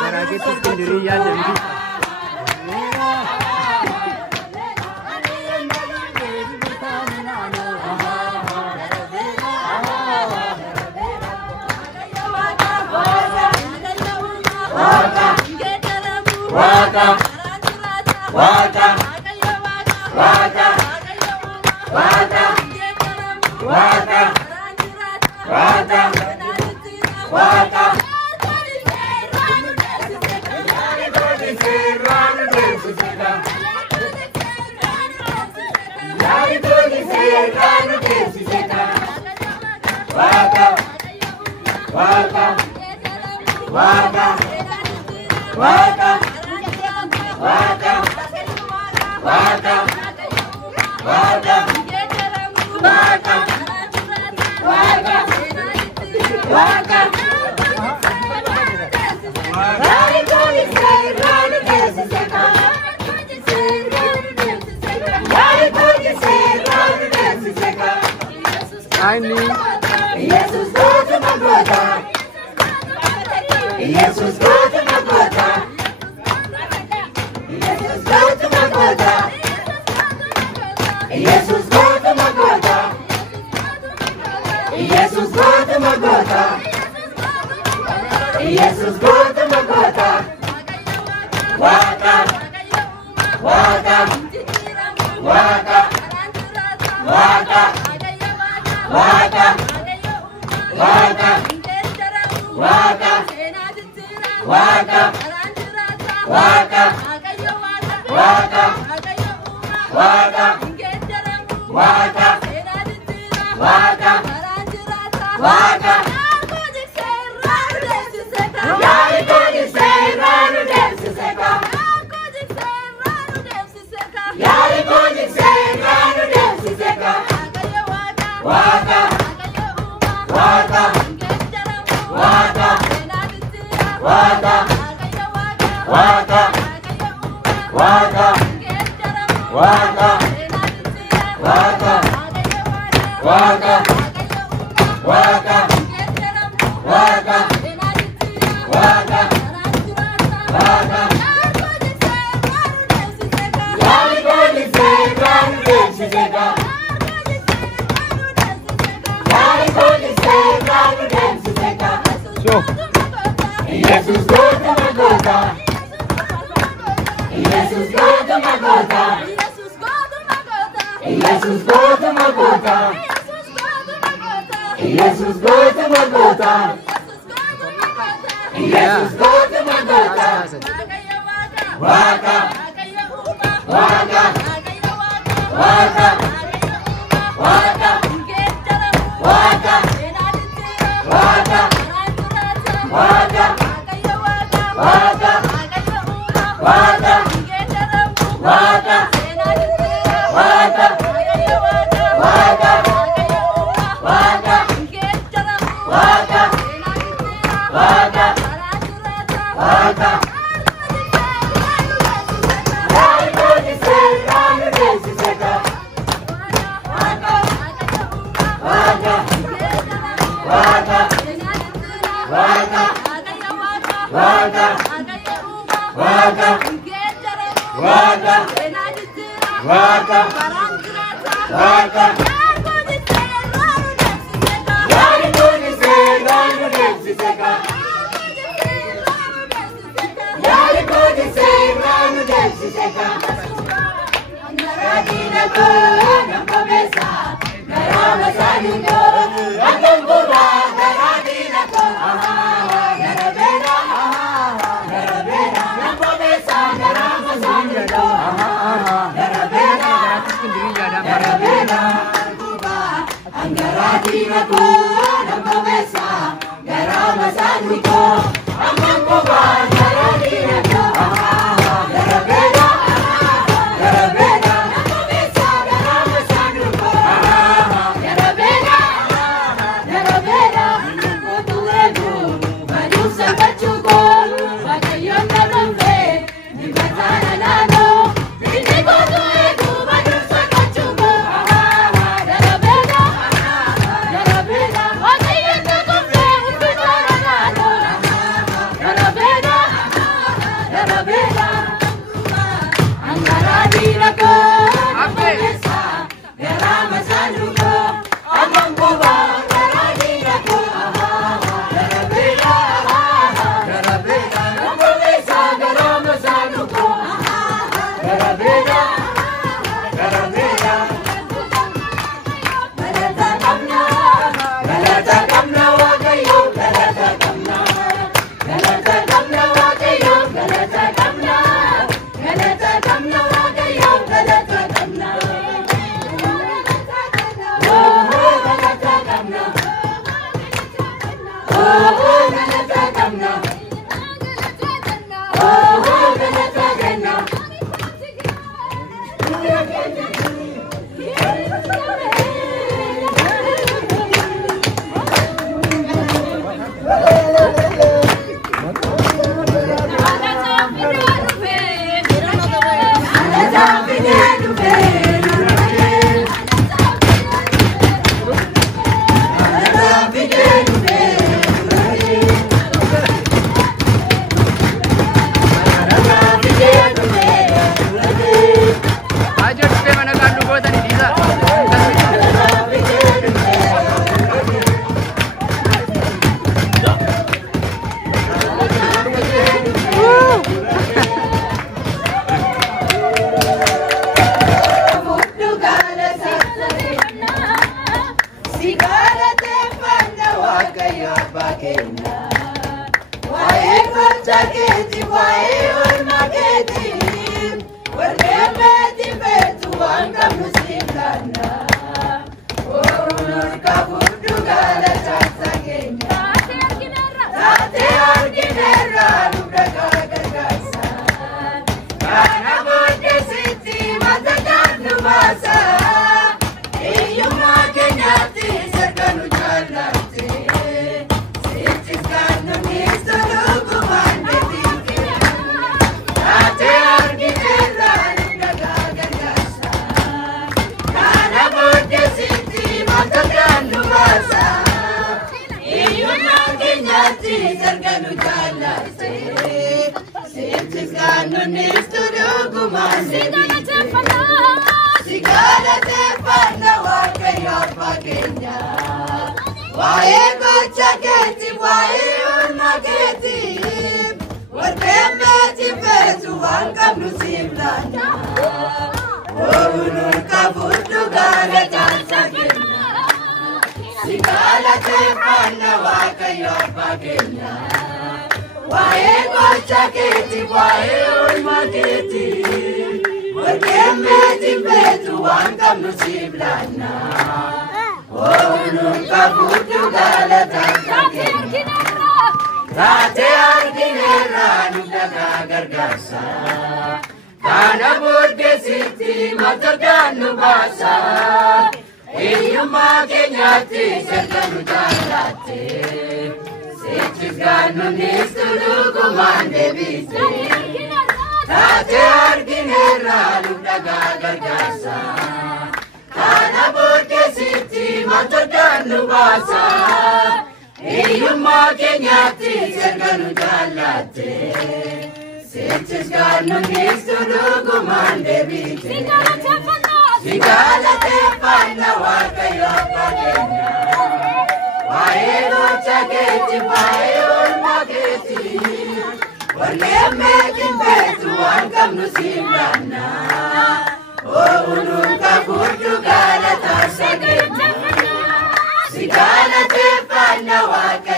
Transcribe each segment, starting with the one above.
Cara kita sendirian dan bisa. Jesus go to my brother. Jesus go to my brother. Jesus go to my brother. Jesus go to my brother. Jesus go to my brother. Jesus go to my brother. Waka, waka, waka, waka, waka, waka, waka, waka, waka, waka, waka, waka, waka, waka. Yari pode ser raro deve secar. Yari pode ser raro deve secar. Waka, waka, waka, waka, waka, waka, waka, waka, waka, waka, waka, waka, waka. Yari pode ser raro deve secar. Yari pode ser raro deve secar. Jesus go to my brother. Jesus go to my brother. Jesus go to my brother. Jesus go to my brother. Jesus go to my brother. Waka, waka, waka, waka, waka, waka, waka, waka, waka, waka, waka, waka, waka, waka, waka, waka. Yari pode ser raro deve secar. Waka, waka, waka, waka, waka, waka, waka, waka, waka. Yari pode ser raro deve secar. Yari pode ser raro deve secar. Radina ko, não começar, não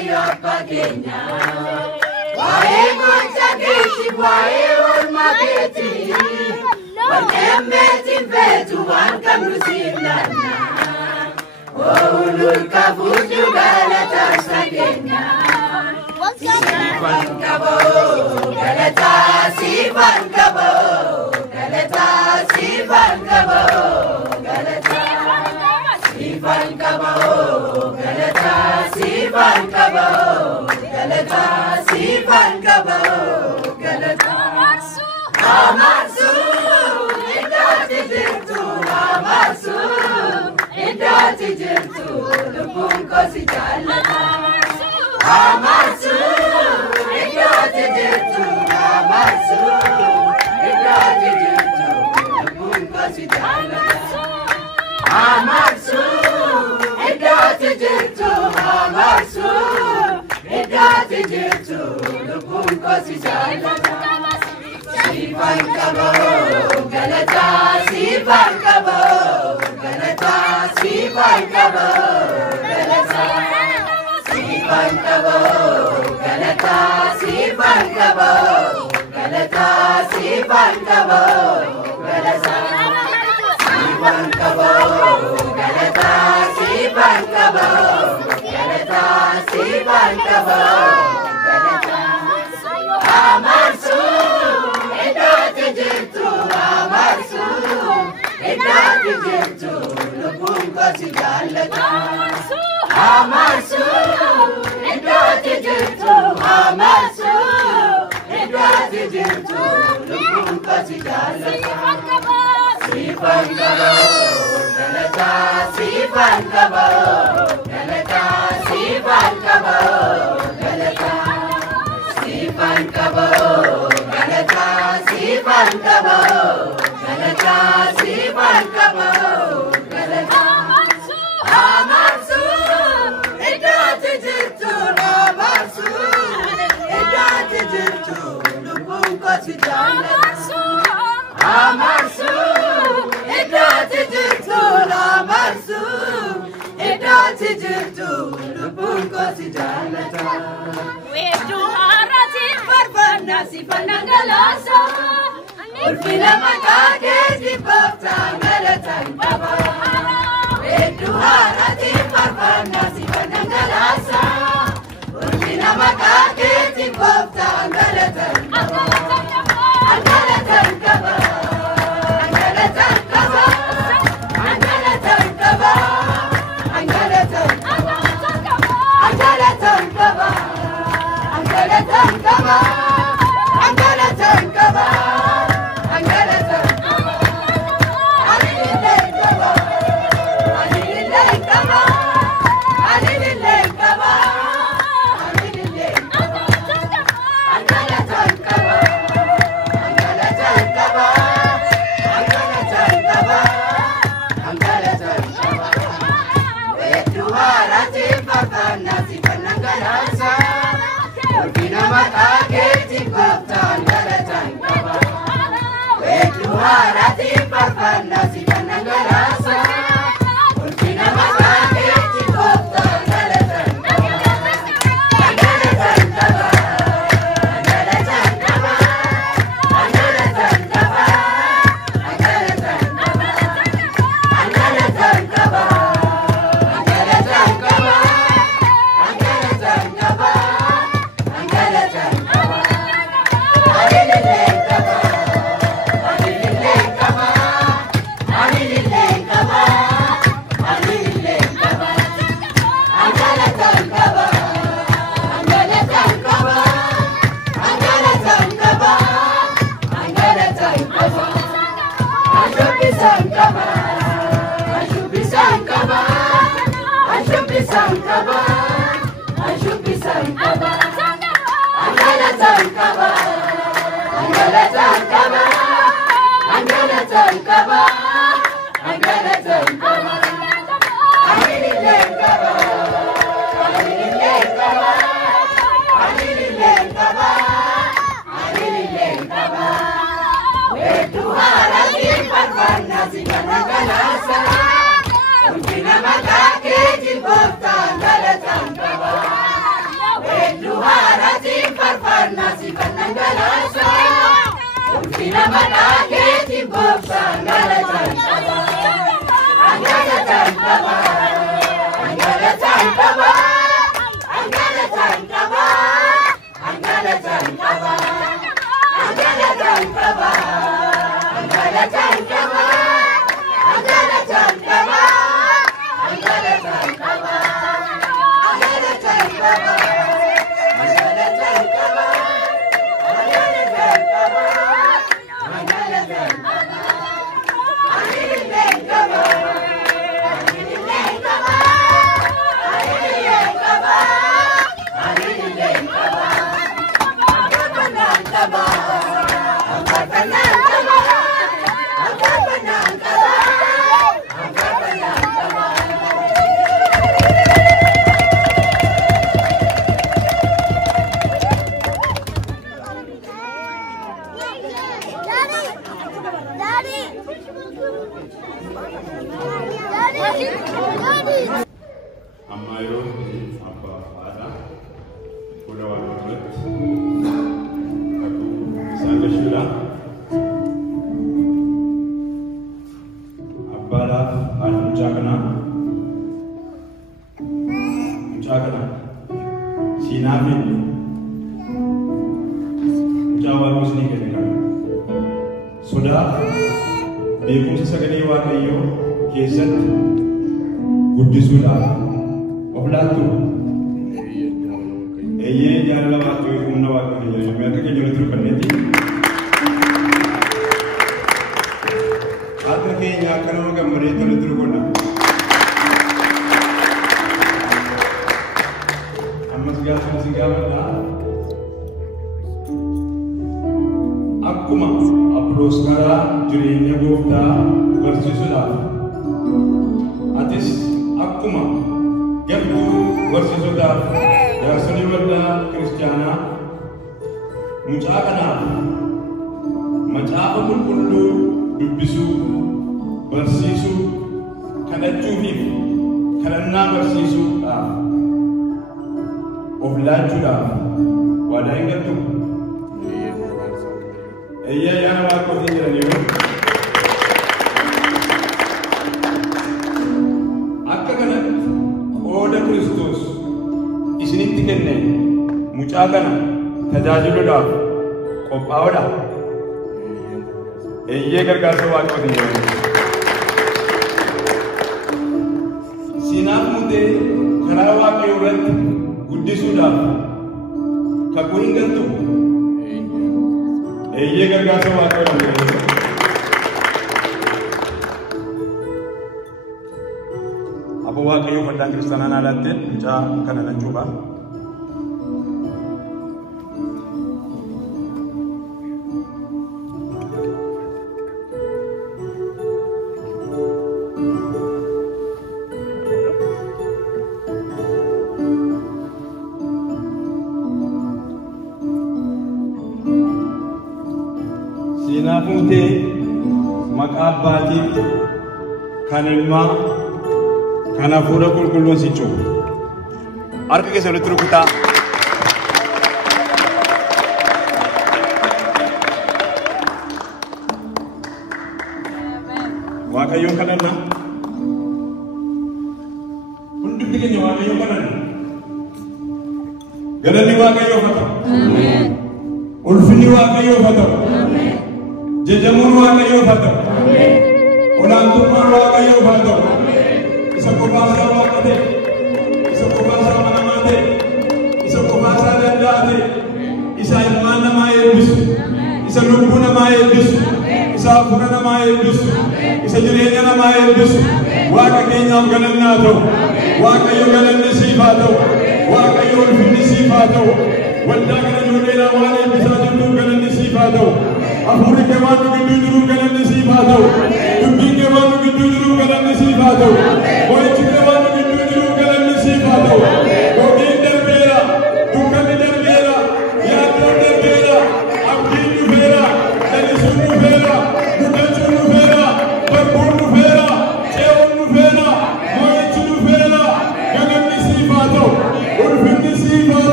Waaqayyo Pakenya Wae Mochaketi Wae Ormaketi Wanemeti Vetu Wankamrusilana Ulul Kabuju Galata Sakenya Sivan Kabo Galata Sivan Kabo Galata Sivan Kabo Galata Sivan Kabo Galata Sivan Kabo Galata Sivan Kabo Galata Amarsu Idati Jirtu Amarsu Idati Jirtu Lubunko Sijalata Amarsu Idati Jirtu Amarsu Idati Jirtu Lubunko Sijalata Amarsu Idati Jirtu Amarsu Idati Jirtu Lubunko Sijalata Sivan Kabo Galata Sivan Kabo Galata Sivan Kabo Galata Sivan Kabo Galata Sivan Kabo Galata Sivan Kabo Galata Sivan Kabo Galata Sivan Kabo Galata Sivan Kabo Galata Amarsu Idati Jirtu Amarsu Idati Jirtu Lubunko Sijalata Amarsu Idati Jirtu Amarsu Idati Jirtu Lubunko Sijalata Sivan Kabo Galata Sivan Kabo Galata Sivan Kabo Galata Sivan Kabo Galata Sivan Kabo Galata Sivan Kabo Galata Amarsu Idati Jirtu Amarsu Idati Jirtu Lubunko Sijalata Amarsu Idati Jirtu Amarsu Idati Jirtu Lubunko Sijalata Wetu harati Barbana Sifanangalasa Ulfina Makake Sipafta Galata Baba Wetu harati Barbana Sifanangalasa Ulfina Makake Sipafta Galata Baba Galata Baba Galata Baba Galata Baba Galata Baba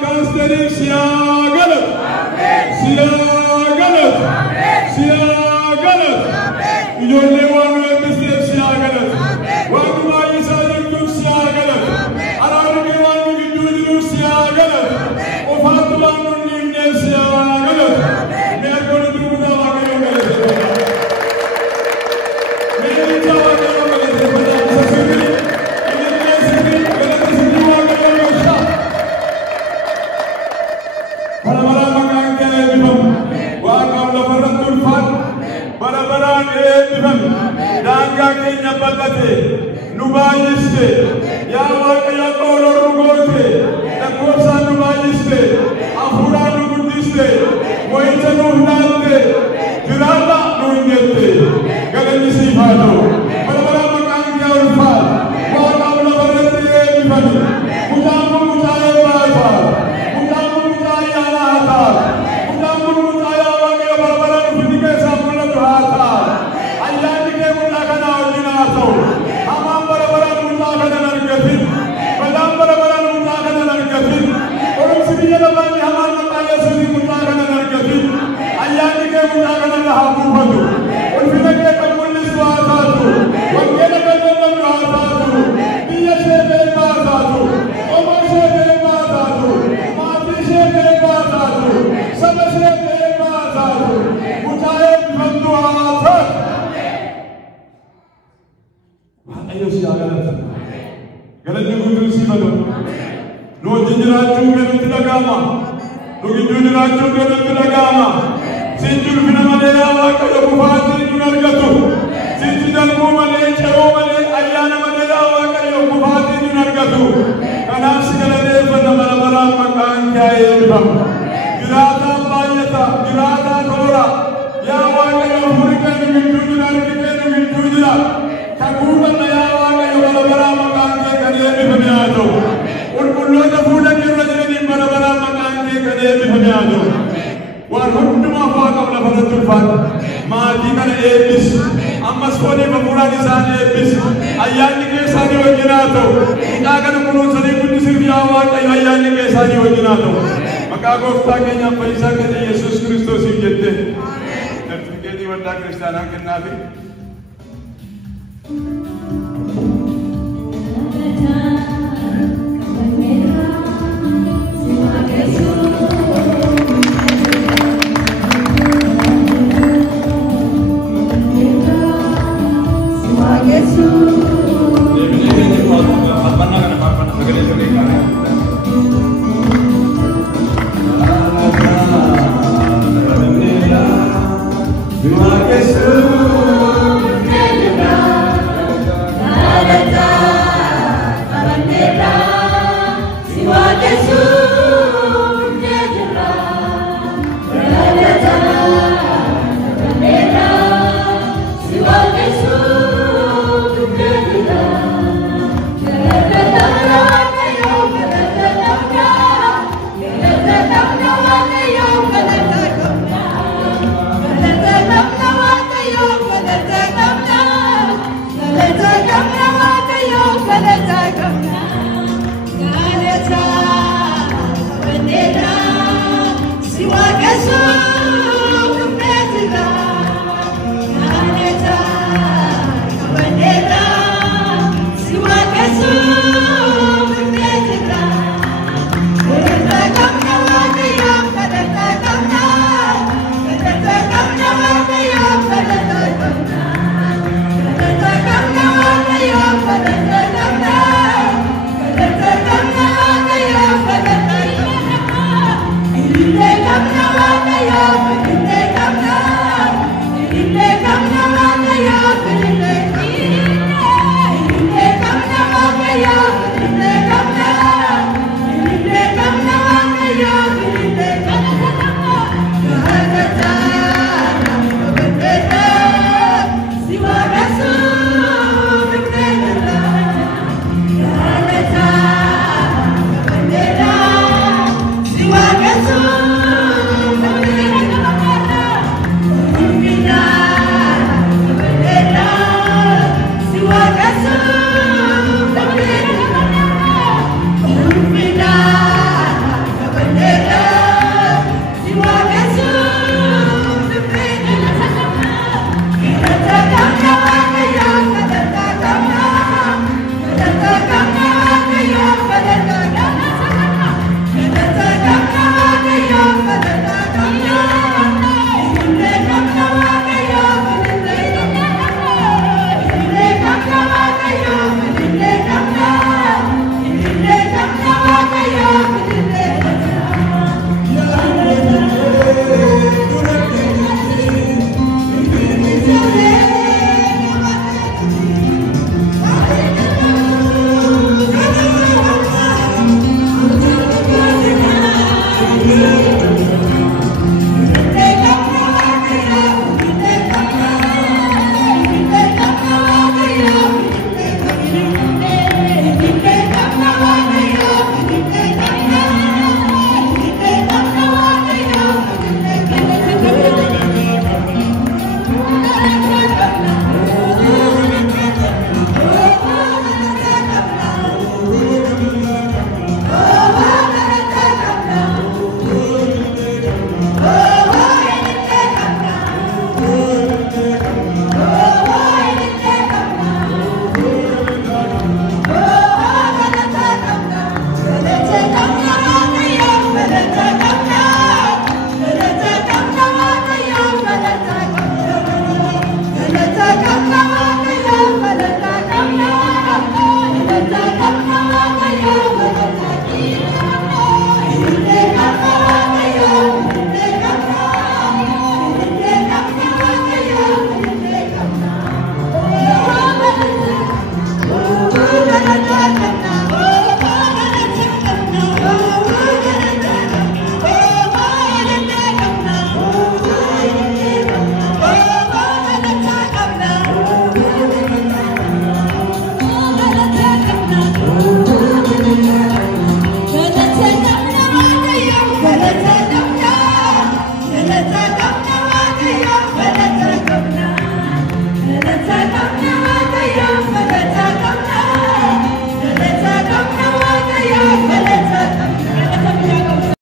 Constelatia Siagalat. Ijoollee waan nu eebbiseef siagalat. Waan nu baay'isaa jirtuuf siagalat. Araarri waan nu gidduu jiruuf siagalat. Ofaatu waan nu dhiibneef siagalat. Meergoon duudaa waaqayyo galateeffata. Meericha waaqayyo galateeffata. Isa sirrii. Inni sirrii galata sirrii waaqayyo gosa. Bara baraan maqaan kee eebbifamu. Waaqaaf lafarratti ulfaatu. Bara baraan eebbifamu. Daangaa keenya bal'ate. Nu baay'iste. Yaa waaqayyo akka ol ol nu goote. Lakkoofsaan nu baay'iste. Hafuuraan nu guddiste. Mo'icha nuuf laatte. Jiraata nuun jette. Galanni siif haa ta'u. Bara baraan maqaan kee ulfaatu. Waaqaaf lafarratti eebbifamu. Mucaan kun mucaa eebbaa ta'a. Mucaan kun mucaa yaalaa ta'a. Mucaan kun mucaa yaa waaqayyo bara baraan ufiti keessaa mul'atu haa ta'a. Ayyaanni kee mucaa kanaa wajjin haa ta'u. Hamaan bara baraan mucaa kanan argatin. Badaan bara baraan mucaa kanan argatin. Oromsi biyya lafaanni hamaan maqaa Yesuusiin mucaa kanan argatin. Ayyaanni kee mucaa kanarra haa buufatu. Ulfina kee kan mul'isu haa taatu. Wangeela kan lallabnu haa taatu. Biyya ishee beekaa haa taatu. Qomoo ishee beekaa haa taatu. Maatii ishee beekaa haa taatu. Saba ishee beekaa haa taatu. Mucaa eebbifamtu haa taatu. Waaqayyo si haa galatu. Galanni guutuun si badu. Nu wajjin jiraachuun kan nutti dhaga'ama. Nu gidduu jiraachuun kan nutti dhaga'ama. Sitti ulfina malee yaa waaqayyo kufaatiin nun argatu. Sitti darbuu malee ce'uu malee ayyaana malee yaa waaqayyo kufaatiin nun argatu. Kanaaf si galateeffata bara baraan maqaan kee eebbifamu. Jiraataan baay'ata, jiraataan toora. Yaa waaqayyo furii kee nu gidduu jira, harki kee nu gidduu jira. Kakuufanna yaa waaqayyo bara baraan maqaan kee kan eebbifame haa ta'u. Qulqulloota fuula keerra jiraniin bara baraan maqaan kee kan eebbifame haa ta'u. Waan hundumaaf Waaqaaf lafarratti ulfaatu. Maatii kana eebbis. Ammas foonii hafuuraan isaan eebbis. Ayyaanni kee isaanii wajjin haa ta'u. Mucaa kana kunuunsanii guddisanii yaa waaqayyo ayyaanni kee isaanii wajjin haa ta'u. Maqaa gooftaa keenyaaf fayyisaa keenya Yesuus Kiristoosiif jette. Sertifikeetii waldaa kiristaanaa kennaafi. Yes, sir.